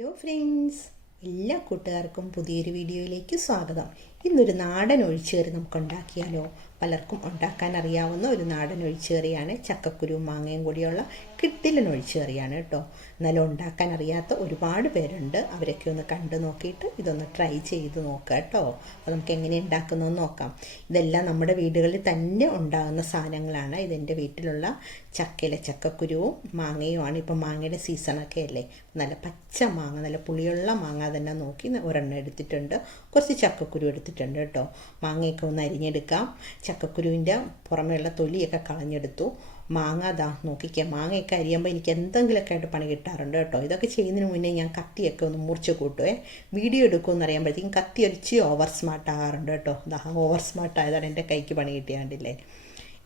Hello friends എല്ലാ കൂട്ടുകാർക്കും പുതിയൊരു വീഡിയോയിലേക്ക് സ്വാഗതം. ഇന്നൊരു നാടൻ ഒഴിച്ചുകറി നമുക്ക് ഉണ്ടാക്കിയാലോ പലർക്കും ഉണ്ടാക്കാൻ അറിയാവുന്ന ഒരു നാടൻ ഒഴിച്ചുകറിയാണ് ചക്കക്കുരുവും മാങ്ങയും കൂടിയുള്ള കിട്ടിലൻ ഒഴിച്ചുകറിയാണ് കേട്ടോ. എന്നാലും ഉണ്ടാക്കാൻ അറിയാത്ത ഒരുപാട് പേരുണ്ട്. അവരൊക്കെ ഒന്ന് കണ്ടു നോക്കിയിട്ട് ഇതൊന്ന് ട്രൈ ചെയ്ത് നോക്കുക കേട്ടോ. അപ്പോൾ നമുക്ക് എങ്ങനെ ഉണ്ടാക്കുന്നതെന്ന് നോക്കാം. ഇതെല്ലാം നമ്മുടെ വീടുകളിൽ തന്നെ ഉണ്ടാകുന്ന സാധനങ്ങളാണ്. ഇതെന്റെ വീട്ടിലുള്ള ചക്കയിലെ ചക്കക്കുരുവും മാങ്ങയുമാണ്. ഇപ്പം മാങ്ങയുടെ സീസണൊക്കെ അല്ലേ? നല്ല പച്ച മാങ്ങ നല്ല പുളിയുള്ള മാങ്ങ തന്നെ നോക്കി ഒരെണ്ണം എടുത്തിട്ടുണ്ട്. കുറച്ച് ചക്കക്കുരു എടുത്തിട്ടുണ്ട്. കേട്ടോ. മാങ്ങയൊക്കെ ഒന്ന് അരിഞ്ഞെടുക്കാം. ചക്കക്കുരുവിന്റെ പുറമെയുള്ള തൊലിയൊക്കെ കളഞ്ഞെടുത്തു. മാങ്ങ അതാ നോക്കിക്കാം മാങ്ങയൊക്കെ അരിയുമ്പോൾ എനിക്ക് എന്തെങ്കിലുമൊക്കെ ആയിട്ട് പണി കിട്ടാറുണ്ട് കേട്ടോ. ഇതൊക്കെ ചെയ്യുന്നതിന് മുന്നേ ഞാൻ കത്തിയൊക്കെ ഒന്ന് മുറിച്ച് കൂട്ടുവേ. വീഡിയോ എടുക്കുമെന്ന് അറിയുമ്പോഴത്തേക്കും കത്തി ഒരിച്ച് ഓവർ സ്മാർട്ട് ആകാറുണ്ട് കേട്ടോ. ദാ ഓവർ സ്മാർട്ട് ആയതാണ് എന്റെ കൈക്ക് പണി കിട്ടിയാണ്ടില്ലേ.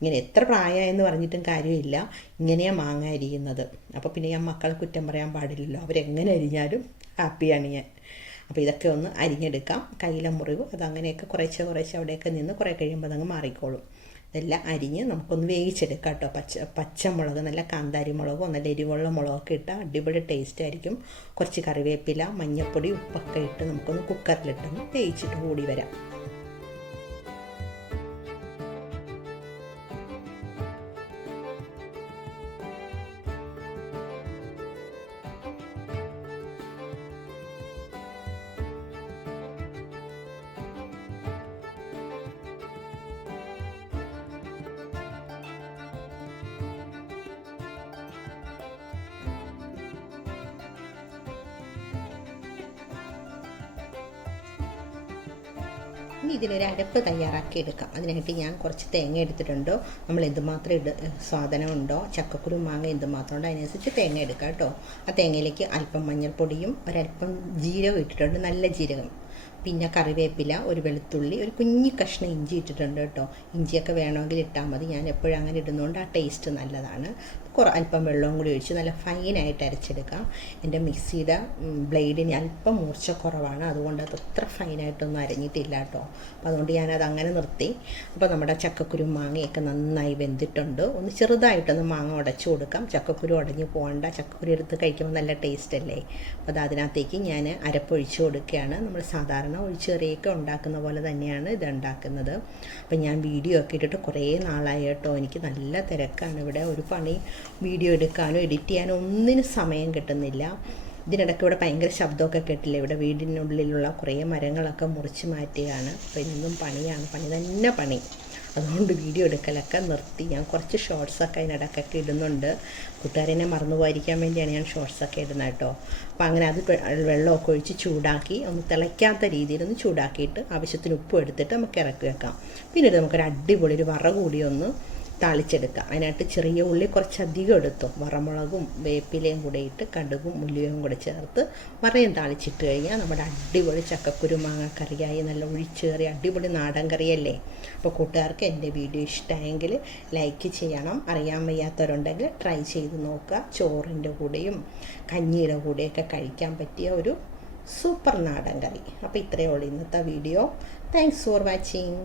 ഇങ്ങനെ എത്ര പ്രായമായെന്ന് പറഞ്ഞിട്ടും കാര്യമില്ല. ഇങ്ങനെയാണ് മാങ്ങ അരിയുന്നത്. അപ്പോൾ പിന്നെ ഞാൻ മക്കളെ കുറ്റം പറയാൻ പാടില്ലല്ലോ. അവരെങ്ങനെ അരിഞ്ഞാലും ഹാപ്പിയാണ് ഞാൻ. അപ്പോൾ ഇതൊക്കെ ഒന്ന് അരിഞ്ഞെടുക്കാം. കയ്യിലെ മുറിവ് അതങ്ങനെയൊക്കെ കുറേശ്ശെ കുറേശ്ശെ അവിടെയൊക്കെ നിന്ന് കുറേ കഴിയുമ്പോൾ അതങ്ങ് മാറിക്കോളും. ഇതെല്ലാം അരിഞ്ഞ് നമുക്കൊന്ന് വേവിച്ചെടുക്കാം കേട്ടോ. പച്ച പച്ചമുളക് നല്ല കാന്താരി മുളകോ നല്ല എരിവുള്ള മുളകൊക്കെ ഇട്ടാൽ അടിപൊളി ടേസ്റ്റ് ആയിരിക്കും. കുറച്ച് കറിവേപ്പില മഞ്ഞൾപ്പൊടി ഉപ്പൊക്കെ ഇട്ട് നമുക്കൊന്ന് കുക്കറിലിട്ടൊന്ന് വേവിച്ചിട്ട് കൂടി വരാം. ഇനി ഇതിനൊരു അരപ്പ് തയ്യാറാക്കി എടുക്കാം. അതിനായിട്ട് ഞാൻ കുറച്ച് തേങ്ങ എടുത്തിട്ടുണ്ട്. നമ്മൾ എന്തുമാത്രം ഇട സാധനം ഉണ്ടോ ചക്കക്കുരു മാങ്ങ എന്തുമാത്രം ഉണ്ടോ അതിനനുസരിച്ച് തേങ്ങ എടുക്കാം കേട്ടോ. ആ തേങ്ങയിലേക്ക് അല്പം മഞ്ഞൾപ്പൊടിയും ഒരല്പം ജീരകം ഇട്ടിട്ടുണ്ട്. നല്ല ജീരകം. പിന്നെ കറിവേപ്പില ഒരു വെളുത്തുള്ളി ഒരു കുഞ്ഞു കഷ്ണം ഇഞ്ചി ഇട്ടിട്ടുണ്ട് കേട്ടോ. ഇഞ്ചിയൊക്കെ വേണമെങ്കിൽ ഇട്ടാൽ മതി. ഞാൻ എപ്പോഴും അങ്ങനെ ഇടുന്നതുകൊണ്ട് ആ ടേസ്റ്റ് നല്ലതാണ്. കുറ അല്പം വെള്ളവും കൂടി ഒഴിച്ച് നല്ല ഫൈനായിട്ട് അരച്ചെടുക്കാം. എന്റെ മിക്സിയുടെ ബ്ലേഡിന് അല്പം മൂർച്ച കുറവാണ്. അതുകൊണ്ട് അത് അത്ര ഫൈനായിട്ടൊന്നും അരഞ്ഞിട്ടില്ല കേട്ടോ. അപ്പോൾ അതുകൊണ്ട് ഞാനത് അങ്ങനെ നിർത്തി. അപ്പോൾ നമ്മുടെ ചക്കക്കുരു മാങ്ങയൊക്കെ നന്നായി വെന്തിട്ടുണ്ട്. ഒന്ന് ചെറുതായിട്ടൊന്ന് മാങ്ങ ഉടച്ചു കൊടുക്കാം. ചക്കക്കുരു ഉടഞ്ഞു പോകണ്ട. ചക്കക്കുരു എടുത്ത് കഴിക്കുമ്പോൾ നല്ല ടേസ്റ്റ് അല്ലേ? അപ്പോൾ അത് അതിനകത്തേക്ക് ഞാൻ അരപ്പൊഴിച്ചു കൊടുക്കുകയാണ്. നമ്മൾ സാധാരണ ഒഴിച്ചെറിയൊക്കെ ഉണ്ടാക്കുന്ന പോലെ തന്നെയാണ് ഇത് ഉണ്ടാക്കുന്നത്. അപ്പം ഞാൻ വീഡിയോ ഒക്കെ ഇട്ടിട്ട് കുറേ നാളായി കേട്ടോ. എനിക്ക് നല്ല തിരക്കാണ് ഇവിടെ. ഒരു പണി വീഡിയോ എടുക്കാനോ എഡിറ്റ് ചെയ്യാനോ ഒന്നിനും സമയം കിട്ടുന്നില്ല. ഇതിനിടയ്ക്ക് ഇവിടെ ഭയങ്കര ശബ്ദമൊക്കെ കേട്ടില്ല? ഇവിടെ വീടിനുള്ളിലുള്ള കുറേ മരങ്ങളൊക്കെ മുറിച്ച് മാറ്റുകയാണ്. അപ്പോൾ ഇന്നും പണിയാണ്. പണി തന്നെ പണി. അതുകൊണ്ട് വീഡിയോ എടുക്കലൊക്കെ നിർത്തി. ഞാൻ കുറച്ച് ഷോർട്സൊക്കെ അതിനിടയ്ക്കൊക്കെ ഇടുന്നുണ്ട്. കൂട്ടുകാരെന്നെ മറന്നു പോയിരിക്കാൻ വേണ്ടിയാണ് ഞാൻ ഷോർട്സൊക്കെ ഇടുന്നത് കേട്ടോ. അപ്പോൾ അങ്ങനെ അത് വെള്ളമൊക്കെ ഒഴിച്ച് ചൂടാക്കി ഒന്ന് തിളയ്ക്കാത്ത രീതിയിൽ ഒന്ന് ചൂടാക്കിയിട്ട് ആവശ്യത്തിന് ഉപ്പ് എടുത്തിട്ട് നമുക്ക് ഇറക്കി വെക്കാം. പിന്നീട് നമുക്കൊരു അടിപൊളി ഒരു വറ കൂടി ഒന്ന് താളിച്ചെടുക്കുക. അതിനകത്ത് ചെറിയ ഉള്ളി കുറച്ചധികം എടുത്തു. വറമുളകും വേപ്പിലയും കൂടെ ഇട്ട് കടുകും ഉള്ളിയും കൂടെ ചേർത്ത് വറയും താളിച്ചിട്ട് കഴിഞ്ഞാൽ നമ്മുടെ അടിപൊളി ചക്കക്കുരു മാങ്ങ കറിയായി നല്ല ഒഴിച്ചേറി അടിപൊളി നാടൻ കറിയല്ലേ? അപ്പോൾ കൂട്ടുകാർക്ക് എന്റെ വീഡിയോ ഇഷ്ടമായെങ്കിൽ ലൈക്ക് ചെയ്യണം. അറിയാൻ വയ്യാത്തവരുണ്ടെങ്കിൽ ട്രൈ ചെയ്ത് നോക്കുക. ചോറിന്റെ കൂടെയും കഞ്ഞിയുടെ കൂടെയൊക്കെ കഴിക്കാൻ പറ്റിയ ഒരു സൂപ്പർ നാടൻ കറി. അപ്പോൾ ഇത്രയേ ഉള്ളൂ ഇന്നത്തെ വീഡിയോ. Thanks for watching